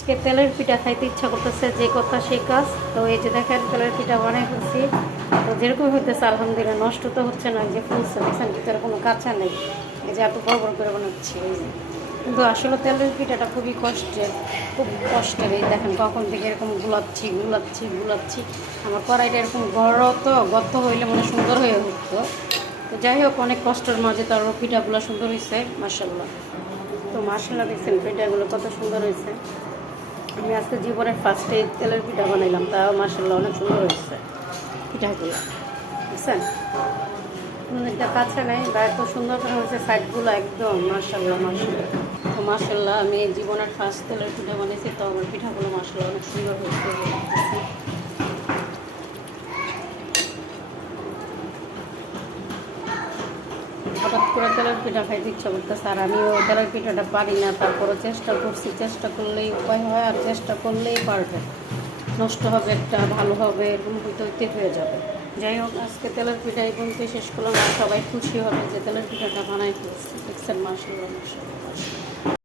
আজকে তেলের পিঠা খাইতে ইচ্ছা করতেছে, যে কথা সেই কাজ। তো এই যে দেখেন তেলের পিঠা বানাই ফেলছি। তো যেরকম হইতেছে আলহামদুলিল্লাহ, নষ্ট তো হচ্ছে না, যে ফুলছে দেখছেন ভিতরে কোনো কাঁচা নেই। এই যে এত বড় বড় করে বানাচ্ছি এই যে। কিন্তু আসলে তেলের পিঠাটা খুবই কষ্টের, খুব কষ্টের। এই দেখেন কখন থেকে এরকম গুলাচ্ছি গুলাচ্ছি গুলাচ্ছি। আমার কড়াইটা এরকম গর্ত হইলে মনে সুন্দর হয়ে উঠতো। তো যাই হোক, অনেক কষ্টের মাঝে তার পিঠাগুলো সুন্দর হয়েছে মাশাআল্লাহ। তো মাশাআল্লাহ দেখছেন পিঠাগুলো কত সুন্দর হয়েছে। আমি আজকে জীবনের ফার্স্টে তেলের পিঠা বানাইলাম, তাও মাশাআল্লাহ অনেক সুন্দর হয়েছে পিঠাগুলো, বুঝছেন। একটা কাছে নেই বা এত সুন্দর করে হয়েছে সাইডগুলো একদম মাশাআল্লাহ মাশাআল্লাহ। তো মাশাআল্লাহ আমি জীবনের ফার্স্ট তেলের পিঠা বানিয়েছি, তো আমার পিঠাগুলো মাশাআল্লাহ অনেক সুন্দর হয়েছে। হঠাৎ করে তেলের পিঠা খাইতে ইচ্ছা করতেছে, আর আমিও তেলের পিঠাটা পারি না, তারপরও চেষ্টা করছি। চেষ্টা করলেই উপায় হয়, আর চেষ্টা করলেই পারবে। নষ্ট হবে একটা, ভালো হবে, এরকম হইতে হইতে হয়ে যাবে। যাই হোক, আজকে তেলের পিঠা এই পর্যন্ত শেষ করলাম। আর সবাই খুশি হবে যে তেলের পিঠাটা বানাই ফেলছি। দেখছেন মাশাআল্লাহ মাশাআল্লাহ।